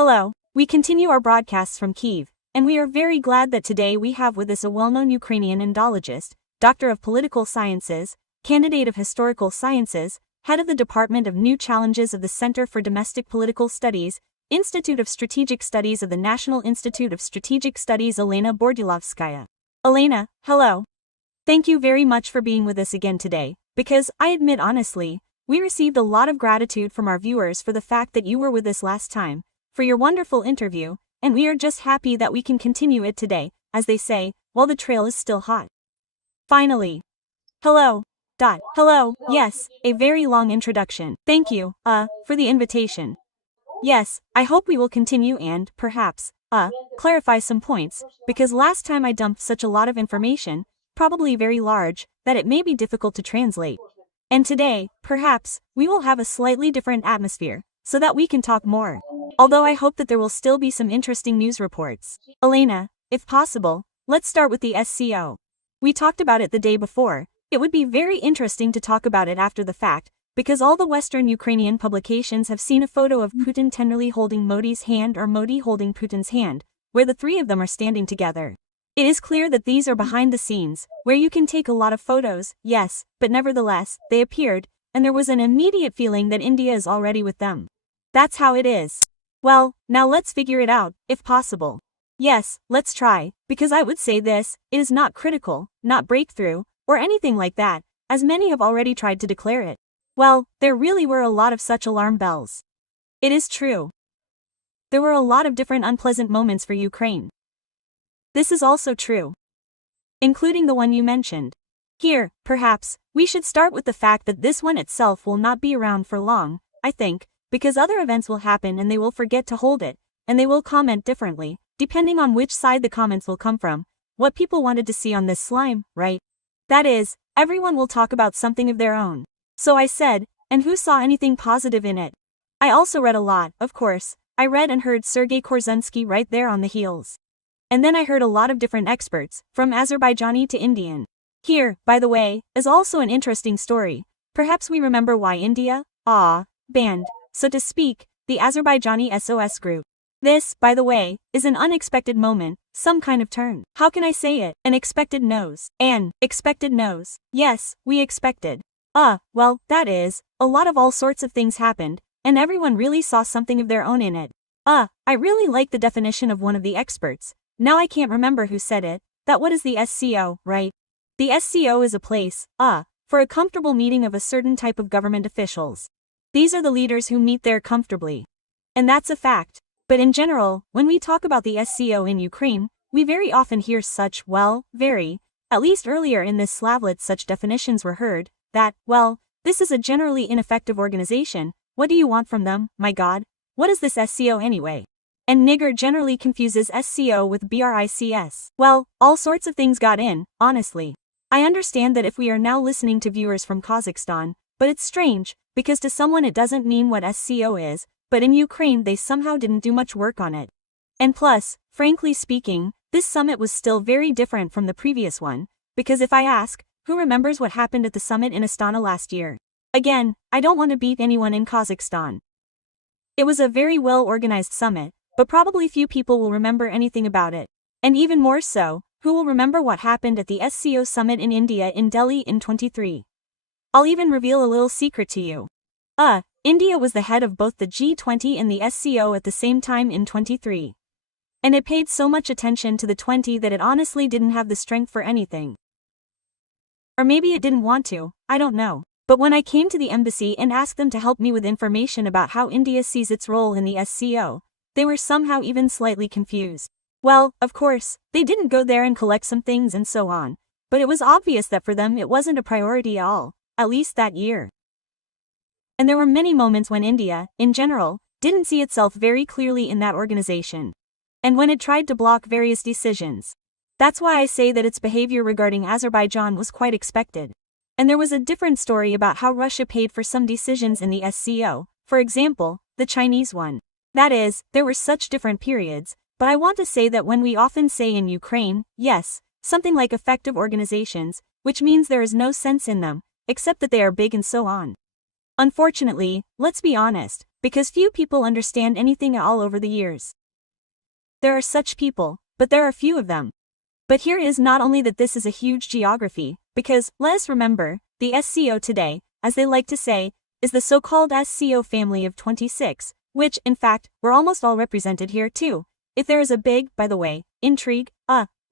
Hello, we continue our broadcasts from Kyiv, and we are very glad that today we have with us a well-known Ukrainian Indologist, Doctor of Political Sciences, Candidate of Historical Sciences, Head of the Department of New Challenges of the Center for Domestic Political Studies, Institute of Strategic Studies of the National Institute of Strategic Studies Elena Bordilovskaya. Elena, hello. Thank you very much for being with us again today, because, I admit honestly, we received a lot of gratitude from our viewers for the fact that you were with us last time, for your wonderful interview, and we are just happy that we can continue it today, as they say, while the trail is still hot. Finally. Hello. Hello, yes, a very long introduction. Thank you, for the invitation. Yes, I hope we will continue and, perhaps, clarify some points, because last time I dumped such a lot of information, probably very large, that it may be difficult to translate. And today, perhaps, we will have a slightly different atmosphere, so that we can talk more. Although I hope that there will still be some interesting news reports. Elena, if possible, let's start with the SCO. We talked about it the day before. It would be very interesting to talk about it after the fact, because all the Western Ukrainian publications have seen a photo of Putin tenderly holding Modi's hand or Modi holding Putin's hand, where the three of them are standing together. It is clear that these are behind the scenes, where you can take a lot of photos, yes, but nevertheless, they appeared, and there was an immediate feeling that India is already with them. That's how it is. Well, now let's figure it out, if possible. Yes, let's try, because I would say this, it is not critical, not breakthrough, or anything like that, as many have already tried to declare it. Well, there really were a lot of such alarm bells. It is true. There were a lot of different unpleasant moments for Ukraine. This is also true. Including the one you mentioned. Here, perhaps, we should start with the fact that this one itself will not be around for long, I think, because other events will happen and they will forget to hold it, and they will comment differently, depending on which side the comments will come from, what people wanted to see on this slime, right? That is, everyone will talk about something of their own. So I said, and who saw anything positive in it? I also read a lot, of course. I read and heard Sergei Korzunsky right there on the heels. And then I heard a lot of different experts, from Azerbaijani to Indian. Here, by the way, is also an interesting story. Perhaps we remember why India, banned, so to speak, the Azerbaijani SOS group. This, by the way, is an unexpected moment, some kind of turn. How can I say it? An expected nose. An expected nose. Yes, we expected. Well, that is, a lot of all sorts of things happened, and everyone really saw something of their own in it. I really like the definition of one of the experts. Now I can't remember who said it, that what is the SCO, right? The SCO is a place, for a comfortable meeting of a certain type of government officials. These are the leaders who meet there comfortably. And that's a fact. But in general, when we talk about the SCO in Ukraine, we very often hear such, at least earlier in this Slavlet such definitions were heard, that, well, this is a generally ineffective organization, what do you want from them, my god? What is this SCO anyway? And nigger generally confuses SCO with BRICS. Well, all sorts of things got in, honestly. I understand that if we are now listening to viewers from Kazakhstan, but it's strange, because to someone it doesn't mean what SCO is, but in Ukraine they somehow didn't do much work on it. And plus, frankly speaking, this summit was still very different from the previous one, because if I ask, who remembers what happened at the summit in Astana last year? Again, I don't want to beat anyone in Kazakhstan. It was a very well-organized summit, but probably few people will remember anything about it. And even more so, who will remember what happened at the SCO summit in India in Delhi in 23? I'll even reveal a little secret to you. India was the head of both the G20 and the SCO at the same time in 23. And it paid so much attention to the 20 that it honestly didn't have the strength for anything. Or maybe it didn't want to, I don't know. But when I came to the embassy and asked them to help me with information about how India sees its role in the SCO, they were somehow even slightly confused. Well, of course, they didn't go there and collect some things and so on, but it was obvious that for them it wasn't a priority at all, at least that year. And there were many moments when India, in general, didn't see itself very clearly in that organization. And when it tried to block various decisions. That's why I say that its behavior regarding Azerbaijan was quite expected. And there was a different story about how Russia paid for some decisions in the SCO, for example, the Chinese one. That is, there were such different periods, but I want to say that when we often say in Ukraine, yes, something like effective organizations, which means there is no sense in them, except that they are big and so on. Unfortunately, let's be honest, because few people understand anything at all over the years. There are such people, but there are few of them. But here is not only that this is a huge geography, because, let us remember, the SCO today, as they like to say, is the so-called SCO family of 26, which, in fact, were almost all represented here too, if there is a big, by the way, intrigue,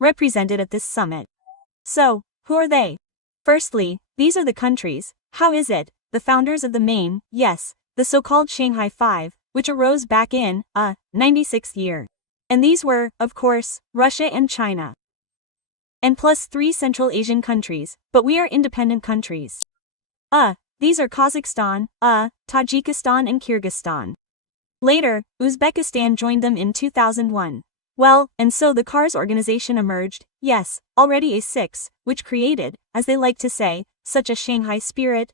represented at this summit. So, who are they? Firstly, these are the countries. How is it? The founders of the main, yes, the so-called Shanghai Five, which arose back in, 96th year. And these were, of course, Russia and China. And plus 3 Central Asian countries, but we are independent countries. These are Kazakhstan, Tajikistan and Kyrgyzstan. Later, Uzbekistan joined them in 2001. Well, and so the CARS organization emerged, yes, already a 6, which created, as they like to say, such a Shanghai spirit,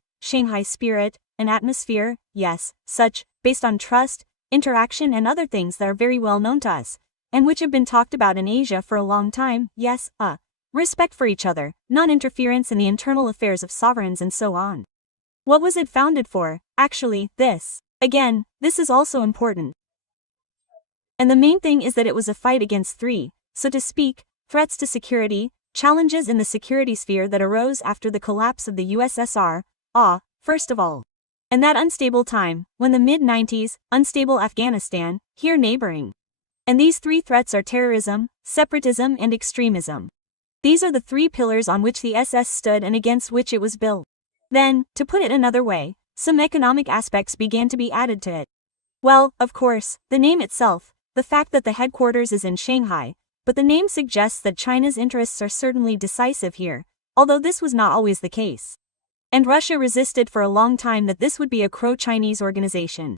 an atmosphere, yes, such, based on trust, interaction and other things that are very well known to us, and which have been talked about in Asia for a long time, yes, respect for each other, non-interference in the internal affairs of sovereigns and so on. What was it founded for? Actually, this. Again, this is also important. And the main thing is that it was a fight against 3, so to speak, threats to security, challenges in the security sphere that arose after the collapse of the USSR, first of all. And that unstable time, when the mid-90s, unstable Afghanistan, here neighboring. And these 3 threats are terrorism, separatism and extremism. These are the 3 pillars on which the SS stood and against which it was built. Then, to put it another way, some economic aspects began to be added to it. Well, of course, the name itself, the fact that the headquarters is in Shanghai, but the name suggests that China's interests are certainly decisive here, although this was not always the case. And Russia resisted for a long time that this would be a pro-Chinese organization.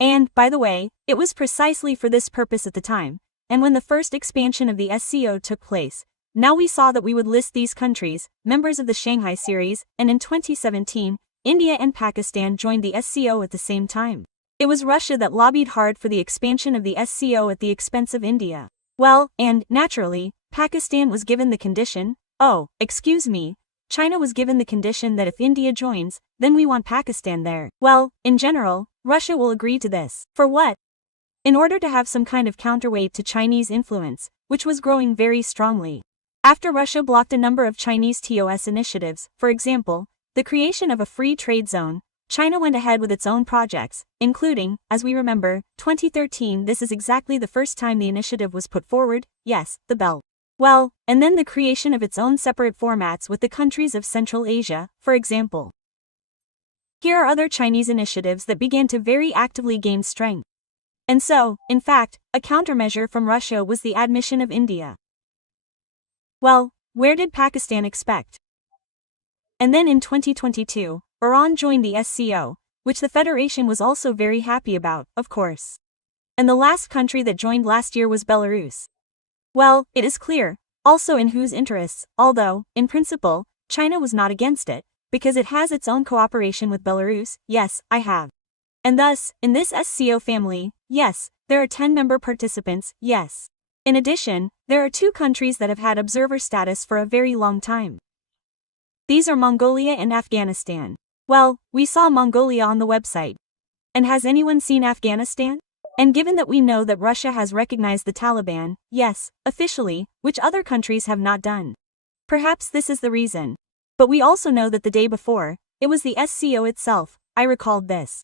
And, by the way, it was precisely for this purpose at the time, and when the first expansion of the SCO took place, now we saw that we would list these countries, members of the Shanghai series, and in 2017, India and Pakistan joined the SCO at the same time. It was Russia that lobbied hard for the expansion of the SCO at the expense of India. Well, and, naturally, Pakistan was given the condition, China was given the condition that if India joins, then we want Pakistan there. Well, in general, Russia will agree to this. For what? In order to have some kind of counterweight to Chinese influence, which was growing very strongly. After Russia blocked a number of Chinese TOS initiatives, for example, the creation of a free trade zone, China went ahead with its own projects, including, as we remember, 2013. This is exactly the first time the initiative was put forward, yes, the Belt. Well, and then the creation of its own separate formats with the countries of Central Asia, for example. Here are other Chinese initiatives that began to very actively gain strength. And so, in fact, a countermeasure from Russia was the admission of India. Well, where did Pakistan expect? And then in 2022, Iran joined the SCO, which the Federation was also very happy about, of course. And the last country that joined last year was Belarus. Well, it is clear, also in whose interests, although, in principle, China was not against it, because it has its own cooperation with Belarus, yes, I have. And thus, in this SCO family, yes, there are 10 member participants, yes. In addition, there are 2 countries that have had observer status for a very long time. These are Mongolia and Afghanistan. Well, we saw Mongolia on the website. And has anyone seen Afghanistan? And given that we know that Russia has recognized the Taliban, yes, officially, which other countries have not done. Perhaps this is the reason. But we also know that the day before, it was the SCO itself, I recalled this.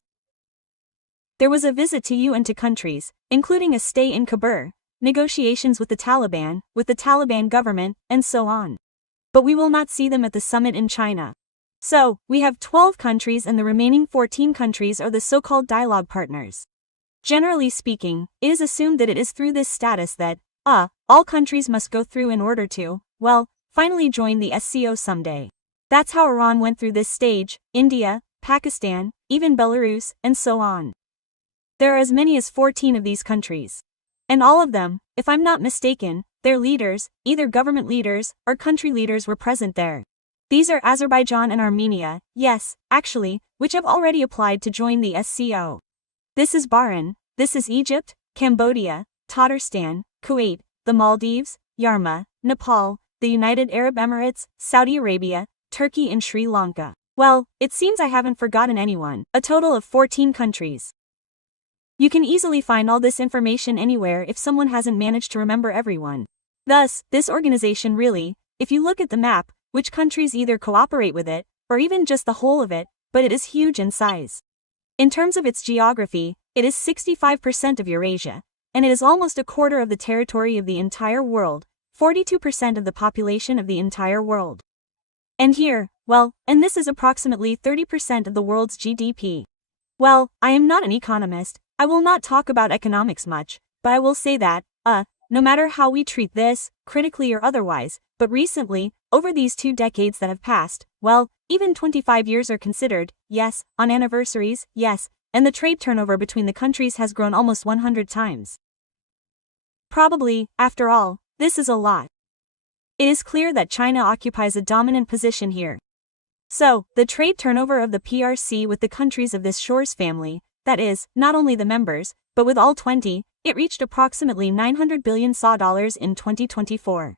There was a visit to UN to countries, including a stay in Kabul, negotiations with the Taliban government, and so on. But we will not see them at the summit in China. So, we have 12 countries and the remaining 14 countries are the so-called dialogue partners. Generally speaking, it is assumed that it is through this status that, all countries must go through in order to, well, finally join the SCO someday. That's how Iran went through this stage, India, Pakistan, even Belarus, and so on. There are as many as 14 of these countries. And all of them, if I'm not mistaken, their leaders, either government leaders or country leaders were present there. These are Azerbaijan and Armenia, yes, actually, which have already applied to join the SCO. This is Bahrain, this is Egypt, Cambodia, Tatarstan, Kuwait, the Maldives, Yarma, Nepal, the United Arab Emirates, Saudi Arabia, Turkey and Sri Lanka. Well, it seems I haven't forgotten anyone. A total of 14 countries. You can easily find all this information anywhere if someone hasn't managed to remember everyone. Thus, this organization really, if you look at the map, which countries either cooperate with it, or even just the whole of it, but it is huge in size. In terms of its geography, it is 65% of Eurasia, and it is almost a quarter of the territory of the entire world, 42% of the population of the entire world. And here, well, and this is approximately 30% of the world's GDP. Well, I am not an economist, I will not talk about economics much, but I will say that, no matter how we treat this, critically or otherwise, but recently, over these 2 decades that have passed, well, even 25 years are considered, yes, on anniversaries, yes, and the trade turnover between the countries has grown almost 100 times. Probably, after all, this is a lot. It is clear that China occupies a dominant position here. So, the trade turnover of the PRC with the countries of this Shores family, that is, not only the members, but with all 20, it reached approximately $900 billion in 2024.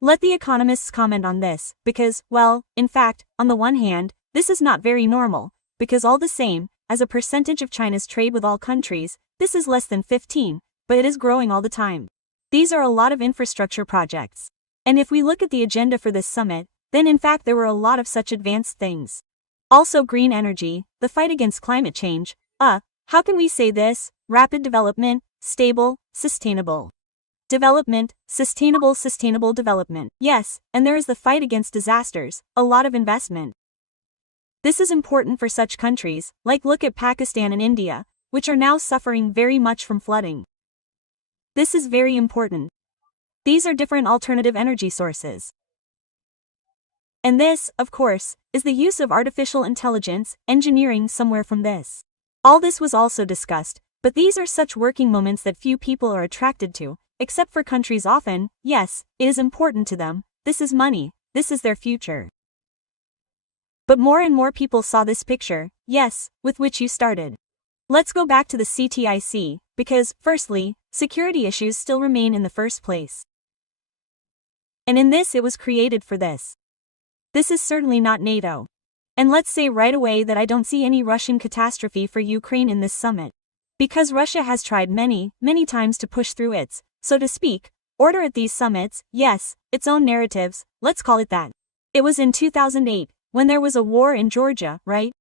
Let the economists comment on this, because, well, in fact, on the one hand, this is not very normal, because all the same, as a percentage of China's trade with all countries, this is less than 15, but it is growing all the time. These are a lot of infrastructure projects. And if we look at the agenda for this summit, then in fact there were a lot of such advanced things. Also green energy, the fight against climate change, how can we say this? Rapid development, stable, sustainable. Development, sustainable development. Yes, and there is the fight against disasters, a lot of investment. This is important for such countries, like look at Pakistan and India, which are now suffering very much from flooding. This is very important. These are different alternative energy sources. And this, of course, is the use of artificial intelligence, engineering somewhere from this. All this was also discussed, but these are such working moments that few people are attracted to, except for countries often, yes, it is important to them, this is money, this is their future. But more and more people saw this picture, yes, with which you started. Let's go back to the CTIC, because, firstly, security issues still remain in the first place. And in this it was created for this. This is certainly not NATO. And let's say right away that I don't see any Russian catastrophe for Ukraine in this summit. Because Russia has tried many times to push through its, so to speak, order at these summits, yes, its own narratives, let's call it that. It was in 2008, when there was a war in Georgia, right?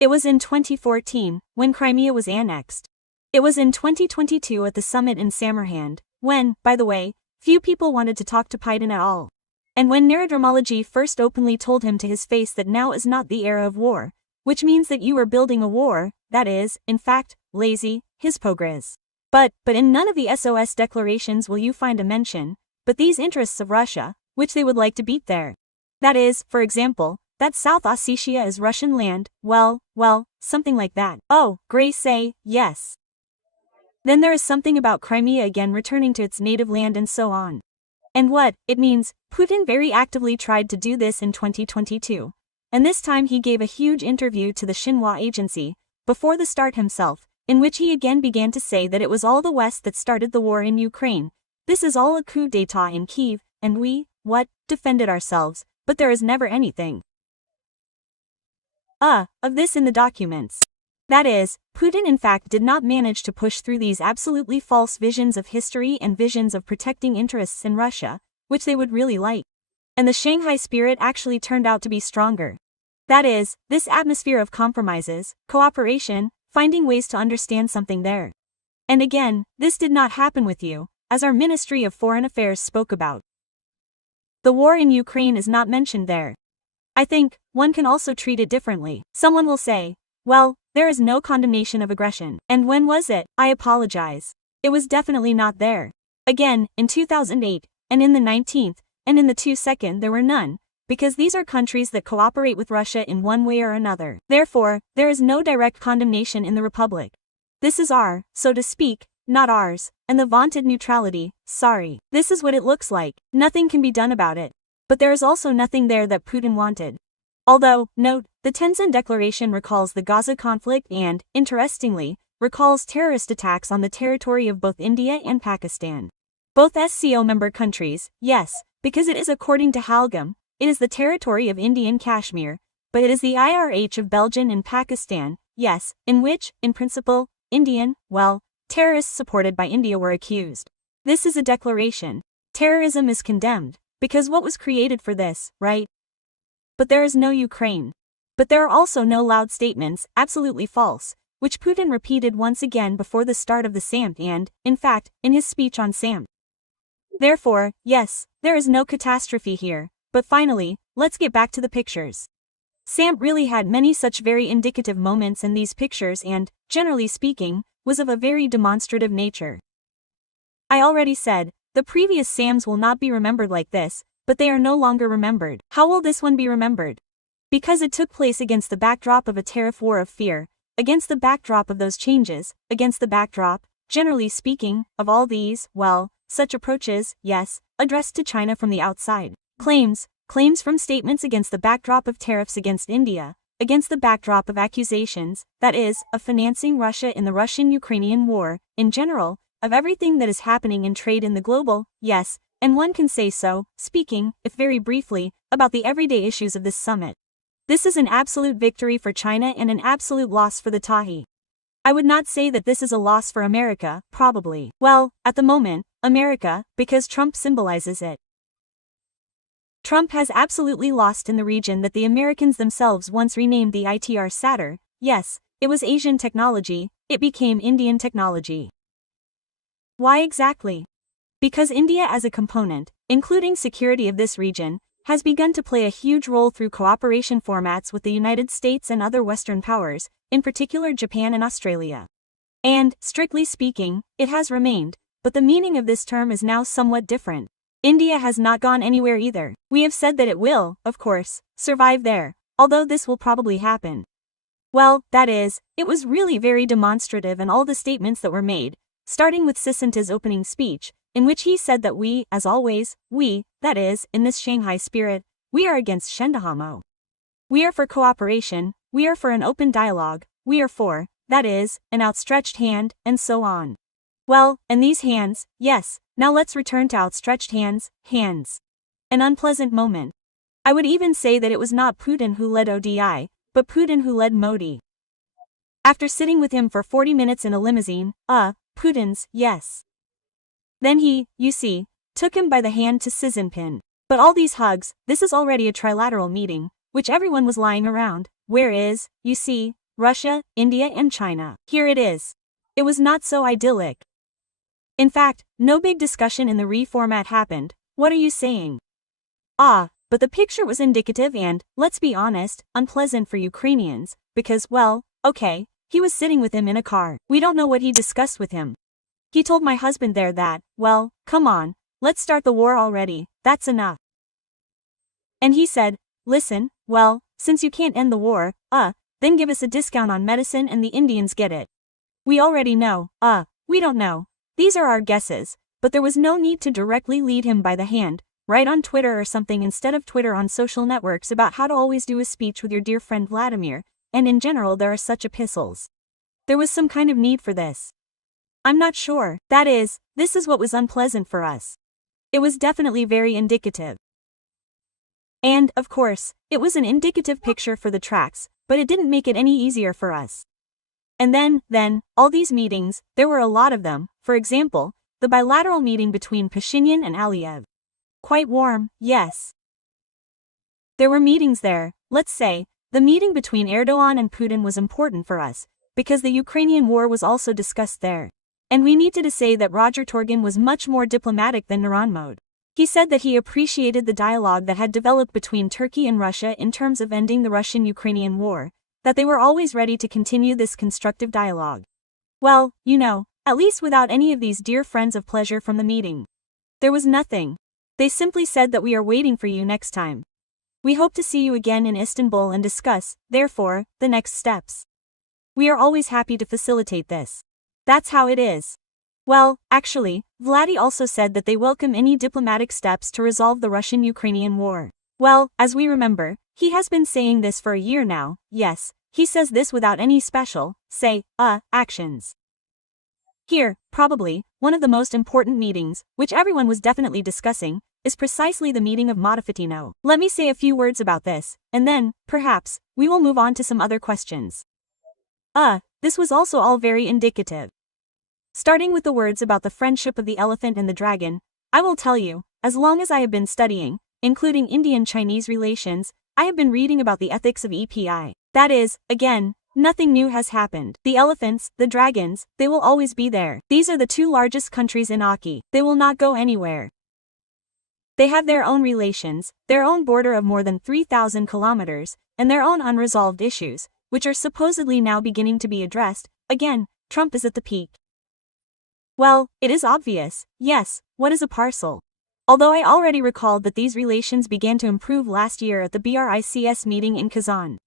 It was in 2014, when Crimea was annexed. It was in 2022 at the summit in Samarkand, when, by the way, few people wanted to talk to Putin at all. And when Narendra Modi first openly told him to his face that now is not the era of war, which means that you are building a war, that is, in fact, lazy, his progress. But in none of the SOS declarations will you find a mention, but these interests of Russia, which they would like to beat there. That is, for example, that South Ossetia is Russian land, well, something like that. Oh, Gray say, yes. Then there is something about Crimea again returning to its native land and so on. And what it means, Putin very actively tried to do this in 2022. And this time he gave a huge interview to the Xinhua agency, before the start himself, in which he again began to say that it was all the West that started the war in Ukraine. This is all a coup d'état in Kyiv, and we, defended ourselves, but there is never anything of this in the documents. That is, Putin in fact did not manage to push through these absolutely false visions of history and visions of protecting interests in Russia, which they would really like. And the Shanghai spirit actually turned out to be stronger. That is, this atmosphere of compromises, cooperation, finding ways to understand something there. And again, this did not happen with you, as our Ministry of Foreign Affairs spoke about. The war in Ukraine is not mentioned there. I think, one can also treat it differently. Someone will say, well, there is no condemnation of aggression. And when was it? I apologize. It was definitely not there. Again, in 2008, and in the 19th, and in the 22nd there were none, because these are countries that cooperate with Russia in one way or another. Therefore, there is no direct condemnation in the Republic. This is our, so to speak, not ours, and the vaunted neutrality, sorry. This is what it looks like. Nothing can be done about it. But there is also nothing there that Putin wanted. Although, note, the Tenzin Declaration recalls the Gaza conflict and, interestingly, recalls terrorist attacks on the territory of both India and Pakistan. Both SCO member countries, yes, because it is according to Halgam, it is the territory of Indian Kashmir, but it is the IRH of Belgium and Pakistan, yes, in which, in principle, Indian, well, terrorists supported by India were accused. This is a declaration. Terrorism is condemned, because what was created for this, right? But there is no Ukraine. But there are also no loud statements, absolutely false, which Putin repeated once again before the start of the summit and, in fact, in his speech on summit. Therefore, yes, there is no catastrophe here, but finally, let's get back to the pictures. Summit really had many such very indicative moments, and these pictures and, generally speaking, was of a very demonstrative nature. I already said, the previous SAMs will not be remembered like this, but they are no longer remembered. How will this one be remembered? Because it took place against the backdrop of a tariff war of fear, against the backdrop of those changes, against the backdrop, generally speaking, of all these, well, such approaches, yes, addressed to China from the outside. Claims from statements against the backdrop of tariffs against India, against the backdrop of accusations, that is, of financing Russia in the Russian-Ukrainian war, in general, of everything that is happening in trade in the global, yes, and one can say so, speaking, if very briefly, about the everyday issues of this summit. This is an absolute victory for China and an absolute loss for the Tahi. I would not say that this is a loss for America, probably. Well, at the moment, America, because Trump symbolizes it. Trump has absolutely lost in the region that the Americans themselves once renamed the ITR Satter. Yes, it was Asian technology, it became Indian technology. Why exactly? Because India as a component, including security of this region, has begun to play a huge role through cooperation formats with the United States and other Western powers, in particular Japan and Australia. And, strictly speaking, it has remained, but the meaning of this term is now somewhat different. India has not gone anywhere either. We have said that it will, of course, survive there, although this will probably happen. Well, that is, it was really very demonstrative, and all the statements that were made, starting with Sisinta's opening speech, in which he said that we, as always, we, that is, in this Shanghai spirit, we are against Shendahamo. We are for cooperation, we are for an open dialogue, we are for, that is, an outstretched hand, and so on. Well, and these hands, yes, now let's return to outstretched hands. An unpleasant moment. I would even say that it was not Putin who led ODI, but Putin who led Modi. After sitting with him for 40 minutes in a limousine, Putin's, yes. Then he, you see, took him by the hand to Xi Jinping. But all these hugs, this is already a trilateral meeting, which everyone was lying around, where is, you see, Russia, India and China. Here it is. It was not so idyllic. In fact, no big discussion in the reformat happened. What are you saying? But the picture was indicative and, let's be honest, unpleasant for Ukrainians, because, well, okay, he was sitting with him in a car. We don't know what he discussed with him. He told my husband there that, well, come on, let's start the war already, that's enough. And he said, listen, well, since you can't end the war, then give us a discount on medicine and the Indians get it. We already know, we don't know. These are our guesses, but there was no need to directly lead him by the hand, write on Twitter or something instead of Twitter on social networks about how to always do a speech with your dear friend Vladimir, and in general there are such epistles. There was some kind of need for this. I'm not sure, that is, this is what was unpleasant for us. It was definitely very indicative. And, of course, it was an indicative picture for the tracks, but it didn't make it any easier for us. And then, all these meetings, there were a lot of them, for example, the bilateral meeting between Pashinyan and Aliyev. Quite warm, yes. There were meetings there, let's say, the meeting between Erdogan and Putin was important for us, because the Ukrainian war was also discussed there. And we needed to say that Roger Torgan was much more diplomatic than Naranmod. He said that he appreciated the dialogue that had developed between Turkey and Russia in terms of ending the Russian-Ukrainian war, that they were always ready to continue this constructive dialogue. Well, you know, at least without any of these dear friends of pleasure from the meeting. There was nothing. They simply said that we are waiting for you next time. We hope to see you again in Istanbul and discuss, therefore, the next steps. We are always happy to facilitate this. That's how it is. Well, actually, Vladdy also said that they welcome any diplomatic steps to resolve the Russian-Ukrainian war. Well, as we remember, he has been saying this for a year now, yes, he says this without any special, actions. Here, probably, one of the most important meetings, which everyone was definitely discussing, is precisely the meeting of Montefittino. Let me say a few words about this, and then, perhaps, we will move on to some other questions. this was also all very indicative. Starting with the words about the friendship of the elephant and the dragon, I will tell you, as long as I have been studying, including Indian-Chinese relations, I have been reading about the ethics of EPI. That is, again, nothing new has happened. The elephants, the dragons, they will always be there. These are the two largest countries in AKI. They will not go anywhere. They have their own relations, their own border of more than 3,000 kilometers, and their own unresolved issues, which are supposedly now beginning to be addressed. Again, Trump is at the peak. Well, it is obvious, yes, what is a parcel? Although I already recalled that these relations began to improve last year at the BRICS meeting in Kazan.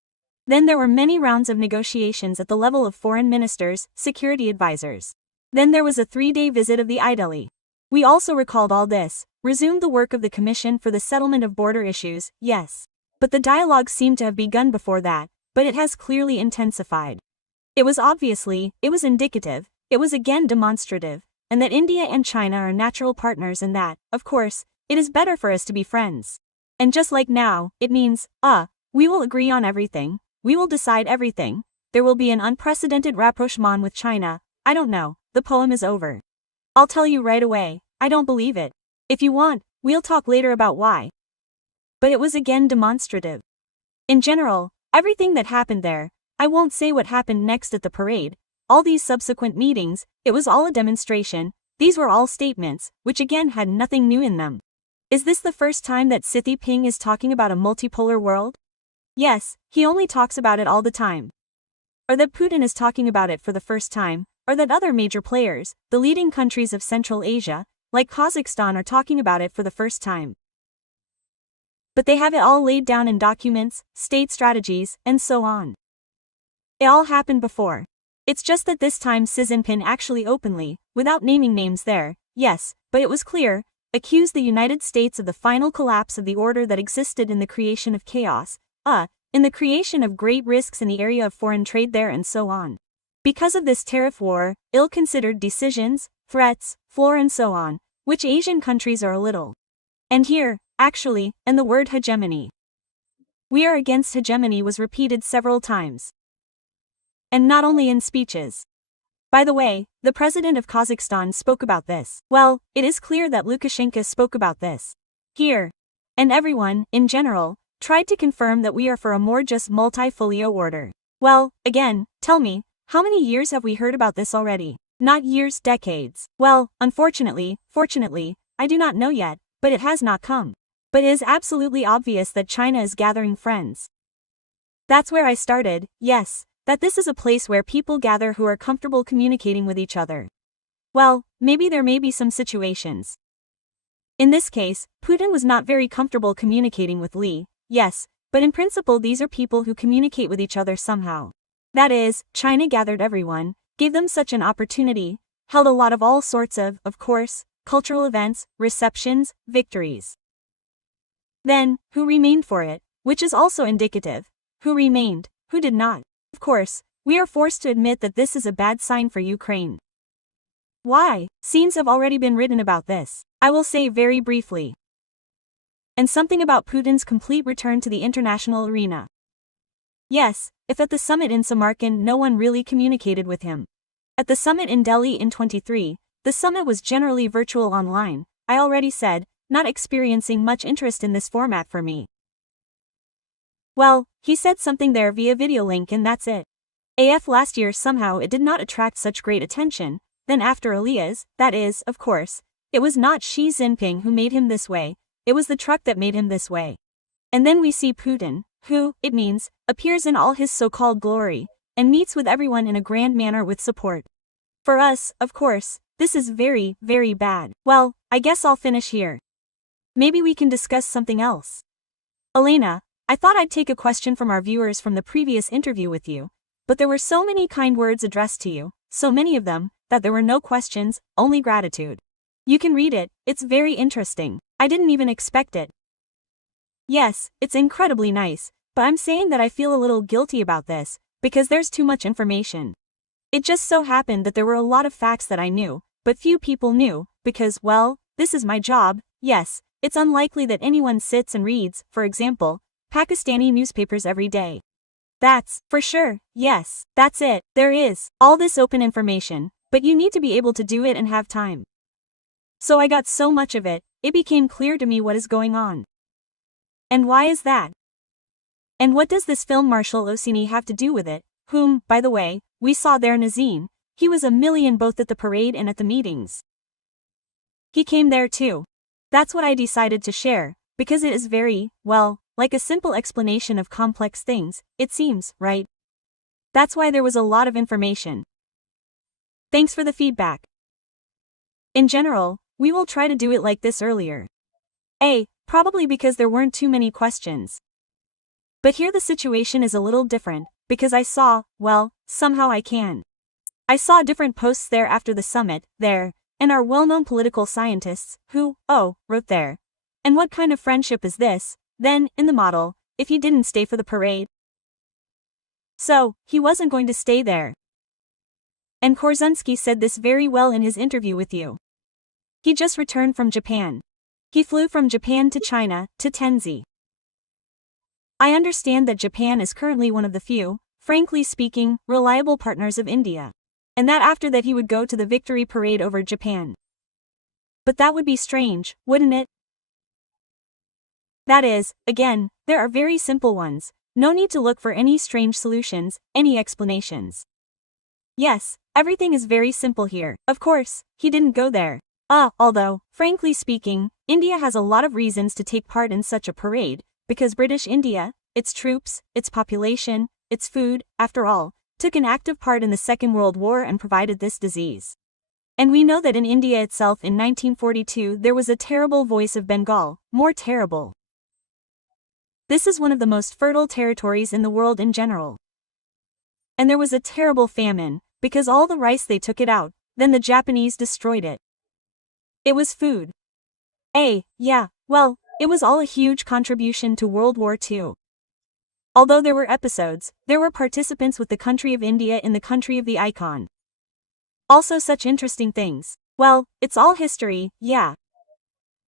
Then there were many rounds of negotiations at the level of foreign ministers, security advisors. Then there was a 3-day visit of the IDELI. We also recalled all this, resumed the work of the Commission for the Settlement of Border Issues, yes. But the dialogue seemed to have begun before that, but it has clearly intensified. It was indicative, it was again demonstrative, and that India and China are natural partners and that, of course, it is better for us to be friends. And just like now, it means, we will agree on everything, we will decide everything, there will be an unprecedented rapprochement with China. I don't know, the poem is over. I'll tell you right away, I don't believe it. If you want, we'll talk later about why. But it was again demonstrative. In general, everything that happened there, I won't say what happened next at the parade, all these subsequent meetings, it was all a demonstration, these were all statements, which again had nothing new in them. Is this the first time that Xi Jinping is talking about a multipolar world? Yes, he only talks about it all the time. Or that Putin is talking about it for the first time, or that other major players, the leading countries of Central Asia, like Kazakhstan are talking about it for the first time. But they have it all laid down in documents, state strategies, and so on. It all happened before. It's just that this time Xi Jinping actually openly, without naming names there, yes, but it was clear, accused the United States of the final collapse of the order that existed in the creation of chaos, in the creation of great risks in the area of foreign trade there and so on. Because of this tariff war, ill-considered decisions, threats, floor and so on, which Asian countries are a little. And here, actually, and the word hegemony. We are against hegemony was repeated several times. And not only in speeches. By the way, the president of Kazakhstan spoke about this. Well, it is clear that Lukashenko spoke about this. Here. And everyone, in general, tried to confirm that we are for a more just multi-folio order. Well, again, tell me, how many years have we heard about this already? Not years, decades. Well, unfortunately, fortunately, I do not know yet, but it has not come. But it is absolutely obvious that China is gathering friends. That's where I started, yes. That this is a place where people gather who are comfortable communicating with each other. Well, maybe there may be some situations. In this case, Putin was not very comfortable communicating with Li, yes, but in principle these are people who communicate with each other somehow. That is, China gathered everyone, gave them such an opportunity, held a lot of all sorts of course, cultural events, receptions, victories. Then, who remained for it, which is also indicative. Who remained, who did not. Of course, we are forced to admit that this is a bad sign for Ukraine. Why? Scenes have already been written about this. I will say very briefly. And something about Putin's complete return to the international arena. Yes, if at the summit in Samarkand no one really communicated with him. At the summit in Delhi in 23, the summit was generally virtual online, I already said, not experiencing much interest in this format for me. Well, he said something there via video link and that's it. AF last year somehow it did not attract such great attention, then after Elias, that is, of course, it was not Xi Jinping who made him this way, it was the truck that made him this way. And then we see Putin, who, it means, appears in all his so-called glory, and meets with everyone in a grand manner with support. For us, of course, this is very, very bad. Well, I guess I'll finish here. Maybe we can discuss something else. Elena, I thought I'd take a question from our viewers from the previous interview with you, but there were so many kind words addressed to you, so many of them, that there were no questions, only gratitude. You can read it, it's very interesting. I didn't even expect it. Yes, it's incredibly nice, but I'm saying that I feel a little guilty about this, because there's too much information. It just so happened that there were a lot of facts that I knew, but few people knew, because, well, this is my job, yes, it's unlikely that anyone sits and reads, for example, Pakistani newspapers every day. That's, for sure, yes, that's it, there is, all this open information, but you need to be able to do it and have time. So I got so much of it, it became clear to me what is going on. And why is that? And what does this film Marshal Ossini have to do with it, whom, by the way, we saw there Nazine, he was a million both at the parade and at the meetings. He came there too. That's what I decided to share, because it is very, well, like a simple explanation of complex things, it seems, right? That's why there was a lot of information. Thanks for the feedback. In general, we will try to do it like this earlier. Probably because there weren't too many questions. But here the situation is a little different, because I saw, well, somehow I can. I saw different posts there after the summit, there, and our well-known political scientists, who, wrote there. And what kind of friendship is this, then, in the model, if he didn't stay for the parade? So, he wasn't going to stay there. And Korzunsky said this very well in his interview with you. He just returned from Japan. He flew from Japan to China, to Tenzi. I understand that Japan is currently one of the few, frankly speaking, reliable partners of India. And that after that he would go to the victory parade over Japan. But that would be strange, wouldn't it? That is, again, there are very simple ones, no need to look for any strange solutions, any explanations. Yes, everything is very simple here, of course, he didn't go there. Although, frankly speaking, India has a lot of reasons to take part in such a parade, because British India, its troops, its population, its food, after all, took an active part in the Second World War and provided this disease. And we know that in India itself in 1942 there was a terrible voice of Bengal, more terrible. This is one of the most fertile territories in the world in general. And there was a terrible famine, because all the rice they took it out, then the Japanese destroyed it. It was food. Yeah, well, it was all a huge contribution to World War II. Although there were episodes, there were participants with the country of India in the country of the icon. Also such interesting things. Well, it's all history, yeah.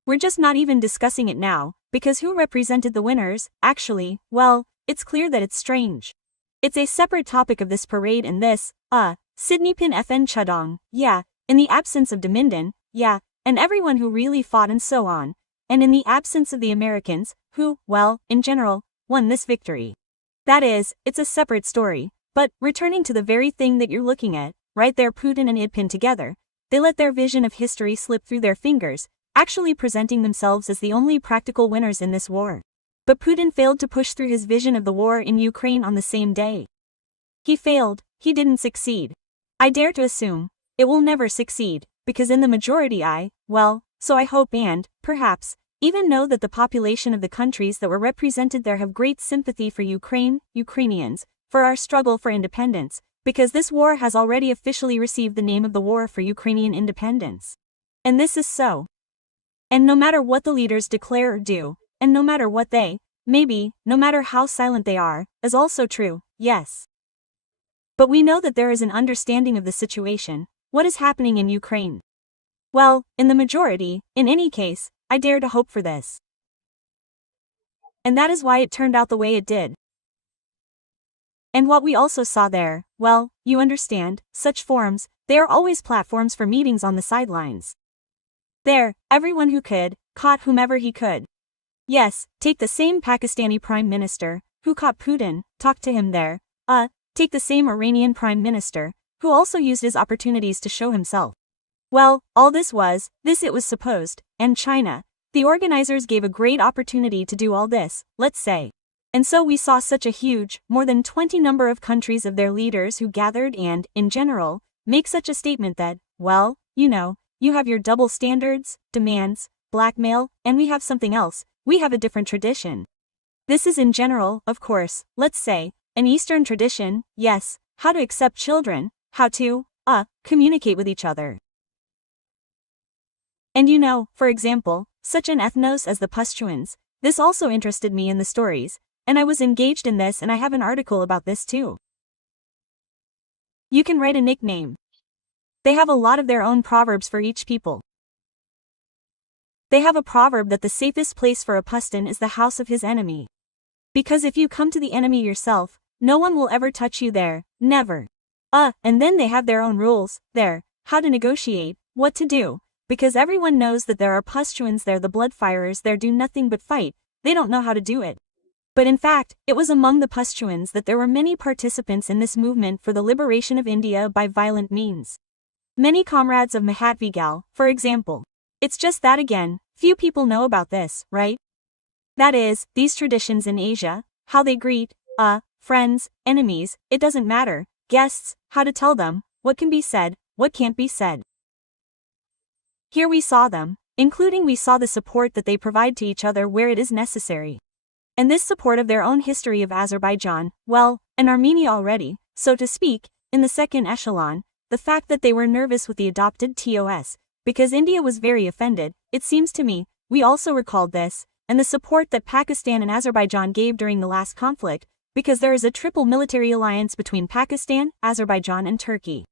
We're just not even discussing it now, because who represented the winners, actually, well, it's clear that it's strange. It's a separate topic of this parade and this, Sidneypin FN Chudong, yeah, in the absence of Demindon, yeah, and everyone who really fought and so on, and in the absence of the Americans, who, well, in general, won this victory. That is, it's a separate story, but, returning to the very thing that you're looking at, right there Putin and Idpin together, they let their vision of history slip through their fingers, actually presenting themselves as the only practical winners in this war. But Putin failed to push through his vision of the war in Ukraine on the same day. He failed, he didn't succeed. I dare to assume, it will never succeed, because in the majority so I hope and, perhaps, even know that the population of the countries that were represented there have great sympathy for Ukraine, Ukrainians, for our struggle for independence, because this war has already officially received the name of the War for Ukrainian Independence. And this is so. And no matter what the leaders declare or do, and no matter what they, maybe, no matter how silent they are, is also true, yes. But we know that there is an understanding of the situation, what is happening in Ukraine. Well, in the majority, in any case, I dare to hope for this. And that is why it turned out the way it did. And what we also saw there, well, you understand, such forums, they are always platforms for meetings on the sidelines. There, everyone who could, caught whomever he could. Yes, take the same Pakistani Prime Minister, who caught Putin, talked to him there, take the same Iranian Prime Minister, who also used his opportunities to show himself. Well, all this it was supposed, and China, the organizers gave a great opportunity to do all this, let's say. And so we saw such a huge, more than 20 number of countries of their leaders who gathered and, in general, make such a statement that, well, you know, you have your double standards, demands, blackmail, and we have something else, we have a different tradition. This is in general, of course, let's say, an Eastern tradition, yes, how to accept children, how to, communicate with each other. And you know, for example, such an ethnos as the Pashtuns, this also interested me in the stories, and I was engaged in this and I have an article about this too. You can write a nickname. They have a lot of their own proverbs for each people. They have a proverb that the safest place for a Pashtun is the house of his enemy. Because if you come to the enemy yourself, no one will ever touch you there, never. And then they have their own rules, there, how to negotiate, what to do, because everyone knows that there are Pustuans there, the bloodfirers there do nothing but fight, they don't know how to do it. But in fact, it was among the Pustuans that there were many participants in this movement for the liberation of India by violent means. Many comrades of Mahatvigal, for example. It's just that again, few people know about this, right? That is, these traditions in Asia, how they greet, friends, enemies, it doesn't matter, guests, how to tell them, what can be said, what can't be said. Here we saw them, including we saw the support that they provide to each other where it is necessary. And this support of their own history of Azerbaijan, well, and Armenia already, so to speak, in the second echelon, the fact that they were nervous with the adopted TOS, because India was very offended, it seems to me, we also recalled this, and the support that Pakistan and Azerbaijan gave during the last conflict, because there is a triple military alliance between Pakistan, Azerbaijan and Turkey.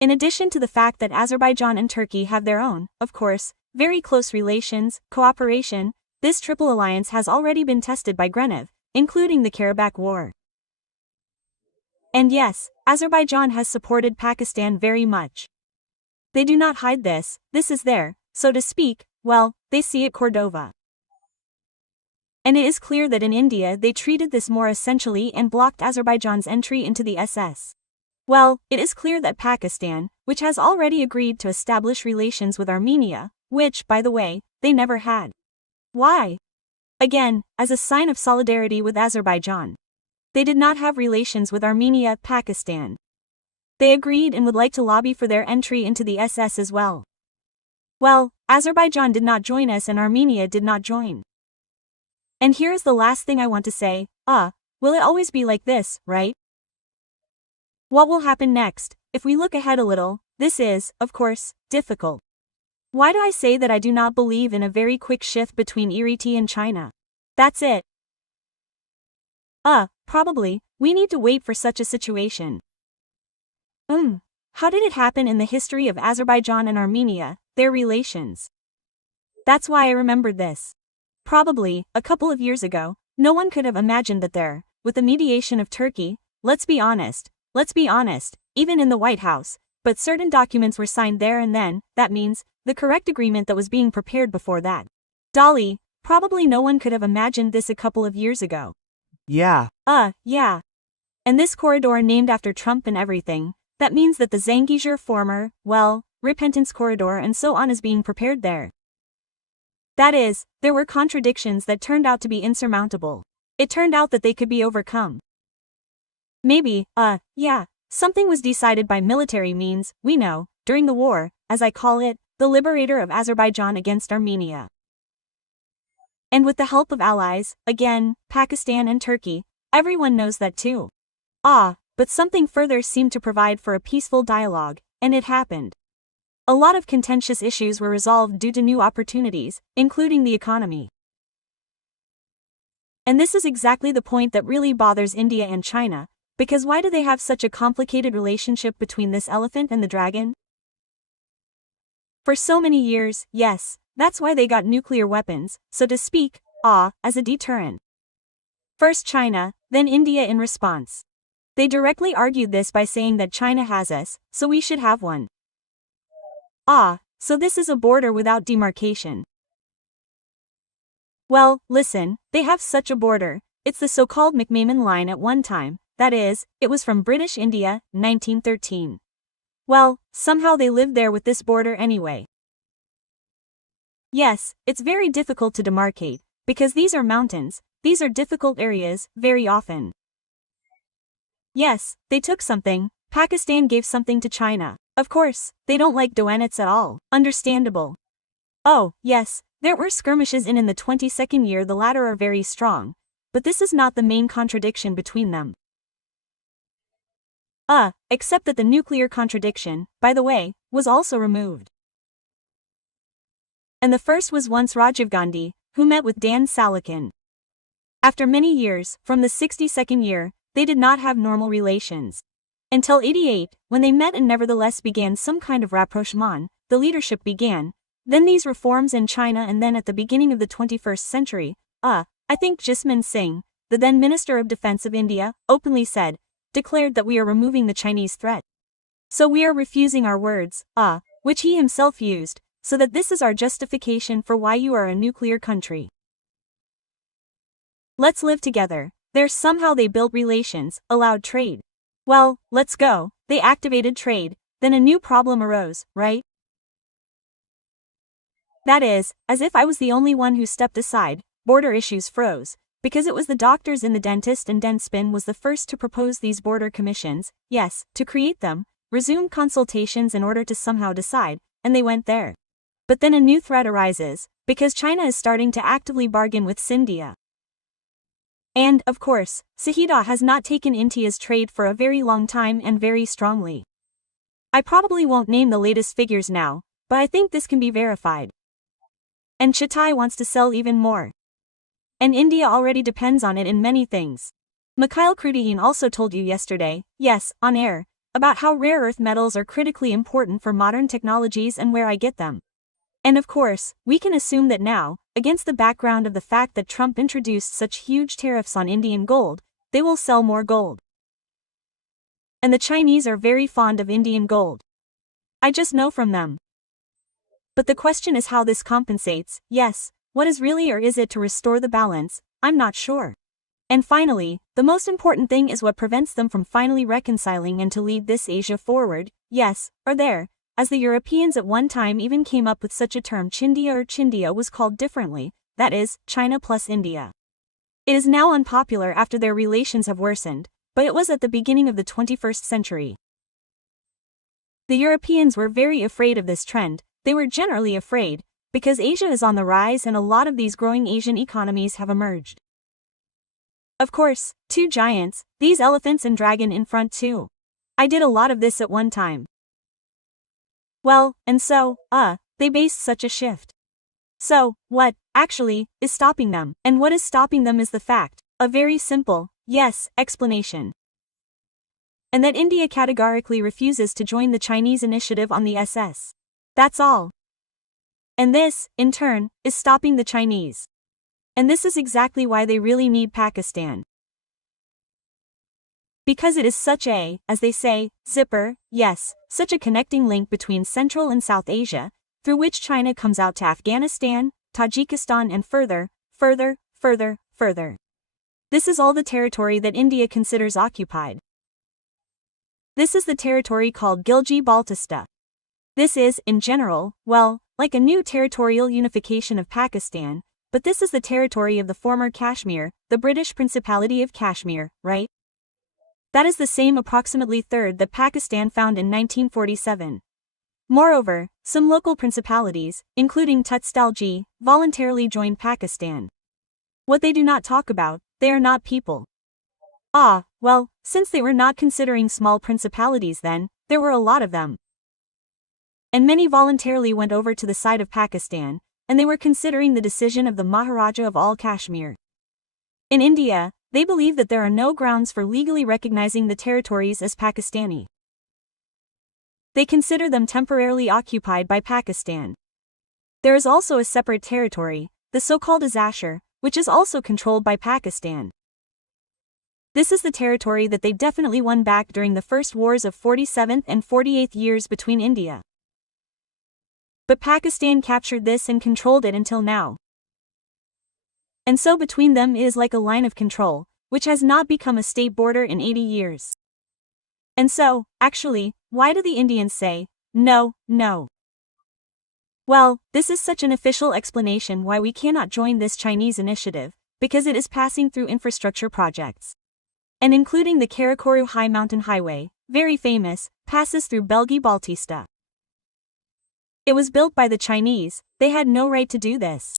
In addition to the fact that Azerbaijan and Turkey have their own, of course, very close relations, cooperation, this triple alliance has already been tested by Grenov, including the Karabakh War. And yes, Azerbaijan has supported Pakistan very much. They do not hide this, this is there, so to speak, well, they see it Cordova. And it is clear that in India they treated this more essentially and blocked Azerbaijan's entry into the SS. Well, it is clear that Pakistan, which has already agreed to establish relations with Armenia, which, by the way, they never had. Why? Again, as a sign of solidarity with Azerbaijan. They did not have relations with Armenia, Pakistan. They agreed and would like to lobby for their entry into the SS as well. Well, Azerbaijan did not join us and Armenia did not join. And here's the last thing I want to say, will it always be like this, right? What will happen next, if we look ahead a little, this is, of course, difficult. Why do I say that I do not believe in a very quick shift between Eritrea and China? That's it. Probably, we need to wait for such a situation. How did it happen in the history of Azerbaijan and Armenia, their relations? That's why I remembered this. Probably, a couple of years ago, no one could have imagined that there, with the mediation of Turkey, let's be honest, even in the White House, but certain documents were signed there and then, that means, the correct agreement that was being prepared before that. Dolly, probably no one could have imagined this a couple of years ago. Yeah. Yeah. And this corridor named after Trump and everything, that means that the Zangezur former, well, repentance corridor and so on is being prepared there. That is, there were contradictions that turned out to be insurmountable. It turned out that they could be overcome. Maybe, yeah, something was decided by military means, we know, during the war, as I call it, the liberator of Azerbaijan against Armenia. And with the help of allies, again, Pakistan and Turkey, everyone knows that too. But something further seemed to provide for a peaceful dialogue, and it happened. A lot of contentious issues were resolved due to new opportunities, including the economy. And this is exactly the point that really bothers India and China, because why do they have such a complicated relationship between this elephant and the dragon? For so many years, yes, that's why they got nuclear weapons, so to speak, as a deterrent. First China, then India in response. They directly argued this by saying that China has us, so we should have one. So this is a border without demarcation. Well, listen, they have such a border, it's the so-called McMahon line at one time, that is, it was from British India, 1913. Well, somehow they lived there with this border anyway. Yes, it's very difficult to demarcate, because these are mountains, these are difficult areas, very often. Yes, they took something, Pakistan gave something to China. Of course, they don't like Doanets at all, understandable. Oh, yes, there were skirmishes in the 22nd year, the latter are very strong, but this is not the main contradiction between them. Except that the nuclear contradiction, by the way, was also removed. And the first was once Rajiv Gandhi, who met with Dan Salikin. After many years, from the 62nd year, they did not have normal relations. Until 88, when they met and nevertheless began some kind of rapprochement, the leadership began, then these reforms in China and then at the beginning of the 21st century, I think Jisman Singh, the then Minister of Defense of India, openly declared that we are removing the Chinese threat. So we are refusing our words, which he himself used, so that this is our justification for why you are a nuclear country. Let's live together. There somehow they built relations, allowed trade. Well, let's go, they activated trade, then a new problem arose, right? That is, as if I was the only one who stepped aside, border issues froze, because it was the doctors and the dentist, and Dentspin was the first to propose these border commissions, yes, to create them, resume consultations in order to somehow decide, and they went there. But then a new threat arises, because China is starting to actively bargain with India. And, of course, Sahida has not taken India's trade for a very long time and very strongly. I probably won't name the latest figures now, but I think this can be verified. And Chitai wants to sell even more. And India already depends on it in many things. Mikhail Krudihin also told you yesterday, yes, on air, about how rare earth metals are critically important for modern technologies and where I get them. And of course, we can assume that now, against the background of the fact that Trump introduced such huge tariffs on Indian gold, they will sell more gold. And the Chinese are very fond of Indian gold. I just know from them. But the question is how this compensates, yes, what is really, or is it to restore the balance, I'm not sure. And finally, the most important thing is what prevents them from finally reconciling and to lead this Asia forward, yes, or there, as the Europeans at one time even came up with such a term. Chindia, or Chindia was called differently, that is, China plus India. It is now unpopular after their relations have worsened, but it was at the beginning of the 21st century. The Europeans were very afraid of this trend. They were generally afraid, because Asia is on the rise and a lot of these growing Asian economies have emerged. Of course, two giants, these elephants and dragon in front too. I did a lot of this at one time. Well, and so, they based such a shift. So, what, actually, is stopping them? And what is stopping them is the fact, a very simple, yes, explanation. And that India categorically refuses to join the Chinese initiative on the SS. That's all. And this, in turn, is stopping the Chinese. And this is exactly why they really need Pakistan. Because it is such a, as they say, zipper, yes, such a connecting link between Central and South Asia, through which China comes out to Afghanistan, Tajikistan and further. This is all the territory that India considers occupied. This is the territory called Gilgit-Baltistan. This is, in general, well, like a new territorial unification of Pakistan, but this is the territory of the former Kashmir, the British Principality of Kashmir, right? That is the same approximately third that Pakistan found in 1947. Moreover, some local principalities, including Tutstalji, voluntarily joined Pakistan. What they do not talk about, they are not people. Well, since they were not considering small principalities then, there were a lot of them. And many voluntarily went over to the side of Pakistan, and they were considering the decision of the Maharaja of all Kashmir. In India, they believe that there are no grounds for legally recognizing the territories as Pakistani. They consider them temporarily occupied by Pakistan. There is also a separate territory, the so-called Azashur, which is also controlled by Pakistan. This is the territory that they definitely won back during the first wars of 47th and 48th years between India. But Pakistan captured this and controlled it until now. And so between them it is like a line of control, which has not become a state border in 80 years. And so, actually, why do the Indians say, no? Well, this is such an official explanation why we cannot join this Chinese initiative, because it is passing through infrastructure projects. And including the Karakoram High Mountain Highway, very famous, passes through Gilgit-Baltistan. It was built by the Chinese, they had no right to do this.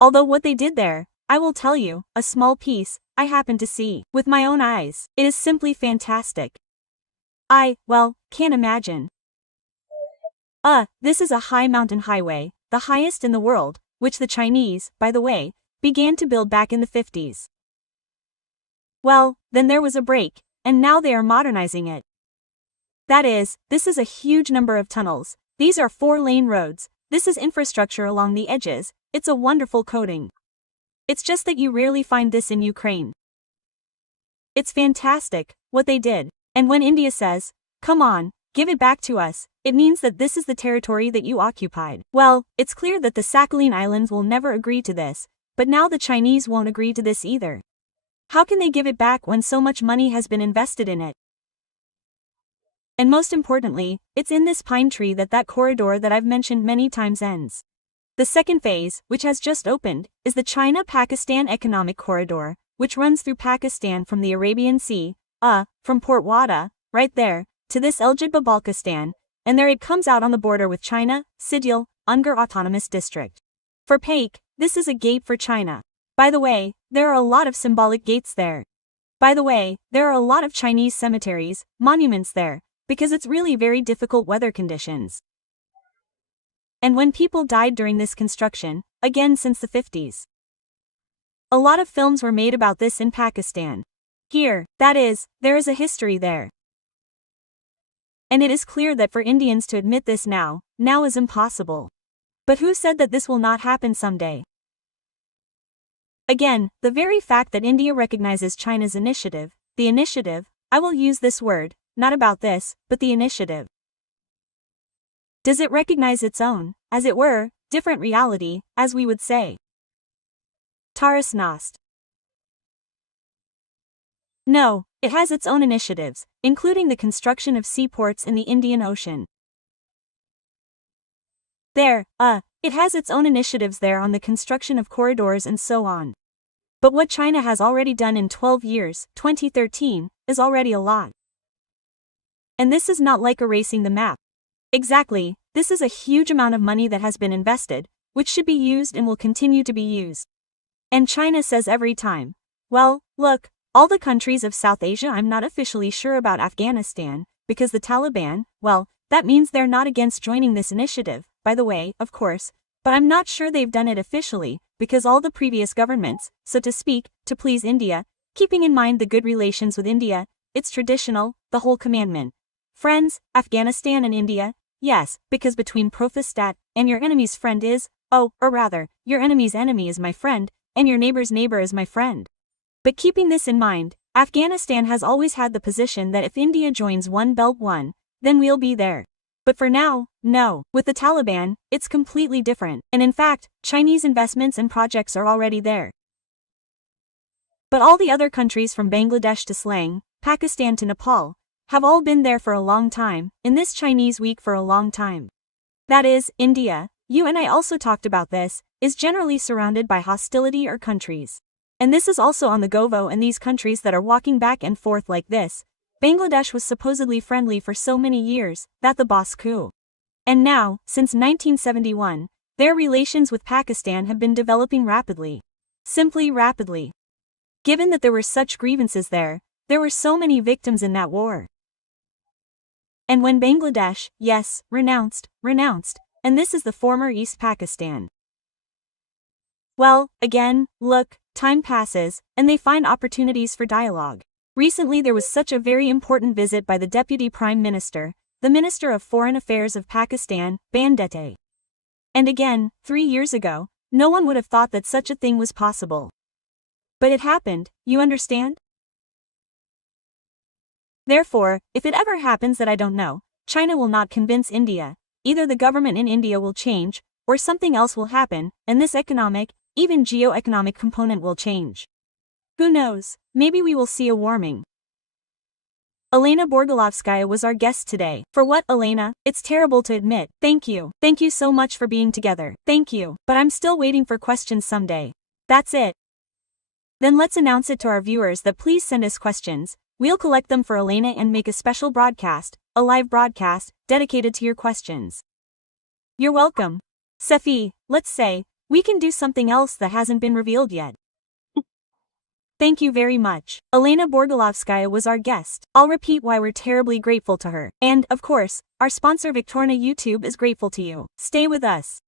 Although what they did there, I will tell you, a small piece, I happened to see, with my own eyes, it is simply fantastic. Can't imagine. This is a high mountain highway, the highest in the world, which the Chinese, by the way, began to build back in the 50s. Well, then there was a break, and now they are modernizing it. That is, this is a huge number of tunnels, these are 4-lane roads, this is infrastructure along the edges, it's a wonderful coating. It's just that you rarely find this in Ukraine. It's fantastic, what they did. And when India says, come on, give it back to us, it means that this is the territory that you occupied. Well, it's clear that the Sakhalin Islands will never agree to this, but now the Chinese won't agree to this either. How can they give it back when so much money has been invested in it? And most importantly, it's in this pine tree that corridor that I've mentioned many times ends. The second phase, which has just opened, is the China-Pakistan Economic Corridor, which runs through Pakistan from the Arabian Sea, from Port Wada, right there, to this Eljid-Balkistan, and there it comes out on the border with China, Sidil, Ungar Autonomous District. For Paik, this is a gate for China. By the way, there are a lot of symbolic gates there. By the way, there are a lot of Chinese cemeteries, monuments there, because it's really very difficult weather conditions. And when people died during this construction, again since the 50s. A lot of films were made about this in Pakistan. Here, that is, there is a history there. And it is clear that for Indians to admit this now is impossible. But who said that this will not happen someday? Again, the very fact that India recognizes China's initiative, the initiative, I will use this word, not about this, but the initiative. Does it recognize its own, as it were, different reality, as we would say? Taras Nost. No, it has its own initiatives, including the construction of seaports in the Indian Ocean. It has its own initiatives there on the construction of corridors and so on. But what China has already done in 12 years, 2013, is already a lot. And this is not like erasing the map. Exactly, this is a huge amount of money that has been invested, which should be used and will continue to be used. And China says every time, well, look, all the countries of South Asia, I'm not officially sure about Afghanistan, because the Taliban, well, that means they're not against joining this initiative, by the way, of course, but I'm not sure they've done it officially, because all the previous governments, so to speak, to please India, keeping in mind the good relations with India, it's traditional, the whole commandment. Friends, Afghanistan and India, yes, because between Profestat and your enemy's friend is, or rather, your enemy's enemy is my friend, and your neighbor's neighbor is my friend. But keeping this in mind, Afghanistan has always had the position that if India joins One Belt One, then we'll be there. But for now, no, with the Taliban, it's completely different, and in fact, Chinese investments and projects are already there. But all the other countries from Bangladesh to Slang, Pakistan to Nepal, have all been there for a long time, in this Chinese week for a long time. That is, India, you and I also talked about this, is generally surrounded by hostility or countries. And this is also on the Govo and these countries that are walking back and forth like this. Bangladesh was supposedly friendly for so many years, that the boss coup. And now, since 1971, their relations with Pakistan have been developing rapidly. Simply rapidly. Given that there were such grievances there were so many victims in that war. And when Bangladesh, yes, renounced, and this is the former East Pakistan. Well, again, look, time passes, and they find opportunities for dialogue. Recently there was such a very important visit by the Deputy Prime Minister, the Minister of Foreign Affairs of Pakistan, Bandete. And again, 3 years ago, no one would have thought that such a thing was possible. But it happened, you understand? Therefore, if it ever happens that I don't know, China will not convince India, either the government in India will change, or something else will happen, and this economic, even geo-economic component will change. Who knows, maybe we will see a warming. Elena Bordilovskaya was our guest today. For what, Elena? It's terrible to admit. Thank you. Thank you so much for being together. Thank you. But I'm still waiting for questions someday. That's it. Then let's announce it to our viewers that please send us questions. We'll collect them for Elena and make a special broadcast, a live broadcast, dedicated to your questions. You're welcome. Safi, let's say, we can do something else that hasn't been revealed yet. Thank you very much. Elena Bordilovskaya was our guest. I'll repeat why we're terribly grateful to her. And, of course, our sponsor Victorina YouTube is grateful to you. Stay with us.